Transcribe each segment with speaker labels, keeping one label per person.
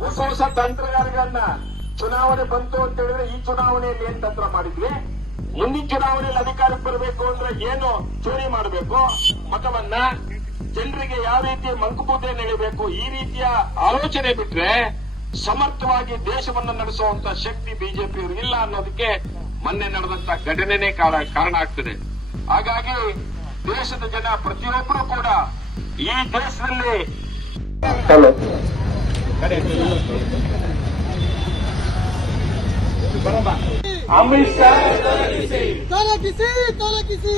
Speaker 1: ಹೊಸ ಹೊಸ ತಂತ್ರಗಾರಿಗಳನ್ನ ಚುನಾವಣೆ ಬಂತು ಅಂತ ಹೇಳಿದ್ರೆ ಈ ಚುನಾವಣೆಯಲ್ಲಿ ಏನ್ ತಂತ್ರ ಮಾಡಿದ್ವಿ? ಮುಂದಿನ ಚುನಾವಣೆಯಲ್ಲಿ ಅಧಿಕಾರಕ್ಕೆ ಬರಬೇಕು ಅಂದ್ರೆ ಏನು ಚೋರಿ ಮಾಡಬೇಕು? ಮತವನ್ನ ಜನರಿಗೆ ಯಾವ ರೀತಿ ಮಂಕುಬೂದೆ ನೆಳಿಬೇಕು ಈ ರೀತಿಯ ಆಲೋಚನೆ ಬಿಟ್ರೆ ಸಮರ್ಥವಾಗಿ ದೇಶವನ್ನ ನಡೆಸುವಂತ ಶಕ್ತಿ ಬಿಜೆಪಿ ಇಲ್ಲ ಅನ್ನೋದಕ್ಕೆ ಮೊನ್ನೆ ನಡೆದಂತ ಘಟನೆನೇ ಕಾರಣ ಆಗ್ತದೆ. ಹಾಗಾಗಿ ದೇಶದ ಜನ ಪ್ರತಿಯೊಬ್ಬರು ಕೂಡ ಈ ದೇಶದಲ್ಲಿ ಅಮಿತ್ ಶಾ
Speaker 2: ತೊಲಗಿಸಿ ತೊಲಗಿಸಿ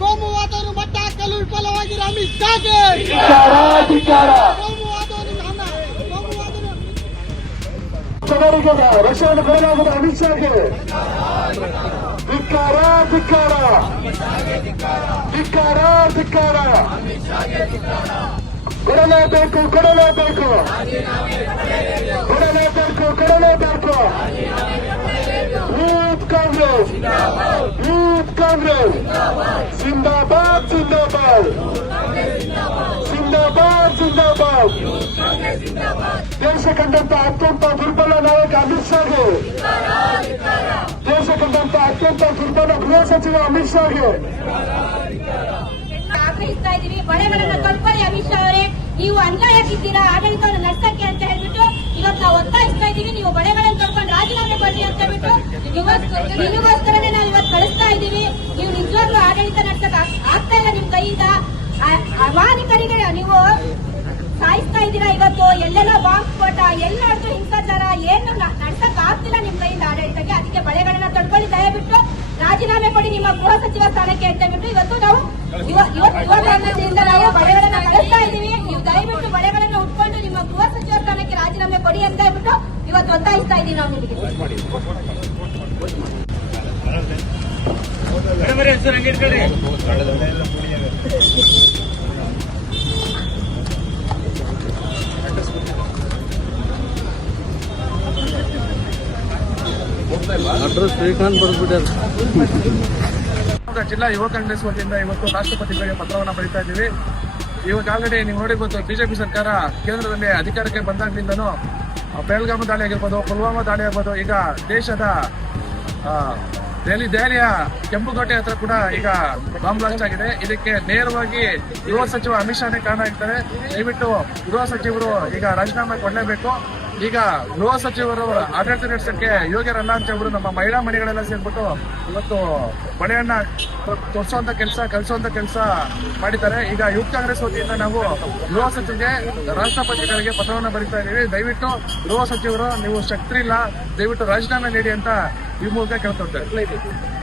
Speaker 2: ಕೋಮುವಾದವನ್ನು ಮಟ್ಟ ಹಾಕಲು ವಿಫಲವಾಗಿರೋ ಅಮಿತ್ ಶಾಗೆ.
Speaker 1: ರಕ್ಷಣೆ ಕೊಡಲಾಗುವುದು ಅಮಿತ್ ಶಾಗೆ. ಧಿಕ್ಕಾರ ಧಿಕ್ಕಾರ. ಧಿಕ್ಕಾರ ಧಿಕ್ಕಾರ. ಕೊಡಲೇಬೇಕು ಕೊಡಲೇಬೇಕು. ಕೊಡಲೇಬೇಕು ಕೊಡಲೇಬೇಕು. Youth Congress youth Congress. ಜಿಂದಾಬಾದ್ ಜಿಂದಾಬಾದ್ ಜಿಂದಾಬಾದ್ ಜಿಂದಾಬಾದ್ ದೇಶ ಕಂಡಂತ ಅತ್ಯಂತ ದುರ್ಬಲ ನಾಯಕ ಅಮಿತ್ ಶಾಗೆ. ದೇಶ ಕಂಡಂತ ಅತ್ಯಂತ ದುರ್ಬಲ ಗೃಹ ಸಚಿವ ಅಮಿತ್ ಶಾಗೆ.
Speaker 3: ಆಗ್ರಹಿಸ್ತಾ ಇದೀವಿ ಬಳೆಗಳನ್ನ ಕಲ್ಪನೆ ಅಮಿತ್ ಶಾ ಅವರೇ ನೀವು ಅನ್ಯಾಯಕ್ಕಿದ್ದೀರಾ ಆಡಳಿತವನ್ನು ನಡೆಸಕ್ಕೆ ಅಂತ ಹೇಳ್ಬಿಟ್ಟು ಇವತ್ತು ನಾವು ಒತ್ತಾಯಿಸ್ತಾ ಇದ್ದೀವಿ. ನೀವು ಬಳೆಗಳನ್ನು ಕಲ್ಕೊಂಡು ರಾಜೀನಾಮೆ ಕೊಡಿ ಅಂತ ಹೇಳ್ಬಿಟ್ಟು ನಿಮಗೋಸ್ಕರ ನಿಮಗೋಸ್ಕರನೇ ನಾವು ಇವತ್ತು ಕಳಿಸ್ತಾ ಇದ್ದೀವಿ. ನೀವು ನಿಜವಾಗ್ಲೂ ಆಡಳಿತ ನಡೆಸಕ್ ಆಗ್- ಆಗ್ತಾ ಇಲ್ಲ ನಿಮ್ ಕೈಯಿಂದ. ಅಮಾನಿಕರಿಗೆ ನೀವು ಸಾಯಿಸ್ತಾ ಇದ್ದೀರಾ ಇವತ್ತು? ಎಲ್ಲೆಲ್ಲ ಬಾಂಬ್ ಸ್ಫೋಟ, ಎಲ್ಲ ಹಿಂಸಾಚಾರ, ಏನು ನಡ್ಸಕ್ ಆಗ್ತಿಲ್ಲ ನಿಮ್ ಕೈಯಿಂದ ಆಡಳಿತಕ್ಕೆ. ಅದಕ್ಕೆ ಬಳೆಗಳನ್ನ ತಡ್ಕೊಳ್ಳಿ, ದಯವಿಟ್ಟು ರಾಜೀನಾಮೆ ಕೊಡಿ ನಿಮ್ಮ ಗೃಹ ಸಚಿವ ಸ್ಥಾನಕ್ಕೆ ಅಂತ ಹೇಳ್ಬಿಟ್ಟು ಇವತ್ತು ನಾವು ಯುವ, ಯುವ- ಯುವ ಕಾಂಗ್ರೆಸ್ನಿಂದ ನಾವು ಬಳೆಗಳನ್ನ ಕಳಿಸ್ತಾ ಇದೀವಿ ನೀವು ದಯವಿಟ್ಟು ಬಳೆಗಳನ್ನ ಉಟ್ಕೊಂಡು ನಿಮ್ಮ ಗೃಹ ಸಚಿವ ಸ್ಥಾನಕ್ಕೆ ರಾಜೀನಾಮೆ ಕೊಡಿ ಅಂತ ಹೇಳ್ಬಿಟ್ಟು ಇವತ್ತು ಒತ್ತಾಯಿಸ್ತಾ ನಾವು
Speaker 4: ಅಡ್ರೆಸ್ ಶ್ರೀಕಾಂತ್
Speaker 5: ಜಿಲ್ಲಾ ಯುವ ಕಾಂಗ್ರೆಸ್ ವತಿಯಿಂದ ಇವತ್ತು ರಾಷ್ಟ್ರಪತಿಗಳಿಗೆ ಪತ್ರವನ್ನು ಬರೀತಾ ಇದ್ದೀವಿ. ಇವಾಗ ನೀವು ನೋಡಿ ಗೊತ್ತು, ಬಿಜೆಪಿ ಸರ್ಕಾರ ಕೇಂದ್ರದಲ್ಲಿ ಅಧಿಕಾರಕ್ಕೆ ಬಂದಾಗ್ಲಿಂದನೂ ಬೆಳಗಾವಿ ದಾಳಿ ಆಗಿರ್ಬೋದು, ಪುಲ್ವಾಮಾ ದಾಳಿ ಆಗಿರ್ಬೋದು, ಈಗ ದೇಶದ ದೆಹಲಿ, ದೆಹಲಿಯ ಕೆಂಪುಕೋಟೆ ಹತ್ರ ಕೂಡ ಈಗ ಬಾಂಬ್ ಬ್ಲಾಸ್ಟ್ ಆಗಿದೆ. ಇದಕ್ಕೆ ನೇರವಾಗಿ ಗೃಹ ಸಚಿವ ಅಮಿತ್ ಶಾನೇ ಕಾರಣ ಆಗ್ತಾರೆ. ದಯವಿಟ್ಟು ಗೃಹ ಸಚಿವರು ಈಗ ರಾಜೀನಾಮೆ ಕೊಡಲೇಬೇಕು. ಈಗ ಗೃಹ ಸಚಿವರು ಆಡಳಿತ ನಡೆಸಕ್ಕೆ ಯೋಗ್ಯರಲ್ಲ ಅಂತ ಹೇಳ್ಬಿಟ್ಟು ನಮ್ಮ ಮಹಿಳಾ ಮನೆಗಳೆಲ್ಲ ಸೇರ್ಬಿಟ್ಟು ಇವತ್ತು ಬಳೆಯನ್ನ ತೋರಿಸುವಂತ ಕೆಲಸ ಕಲಿಸುವಂತ ಕೆಲಸ ಮಾಡಿದ್ದಾರೆ. ಈಗ ಯುವ ಕಾಂಗ್ರೆಸ್ ವತಿಯಿಂದ ನಾವು ಗೃಹ ಸಚಿವರಿಗೆ ರಾಷ್ಟ್ರಪತಿಗಳಿಗೆ ಪತ್ರವನ್ನು ಬರೀತಾ ಇದ್ದೀವಿ. ದಯವಿಟ್ಟು ಗೃಹ ಸಚಿವರು, ನೀವು ಶಕ್ತಿ ಇಲ್ಲ. ದಯವಿಟ್ಟು ರಾಜೀನಾಮೆ ನೀಡಿ ಅಂತ ಈ ಮೂಲಕ ಕೇಳ್ಕೊಳ್ತೇವೆ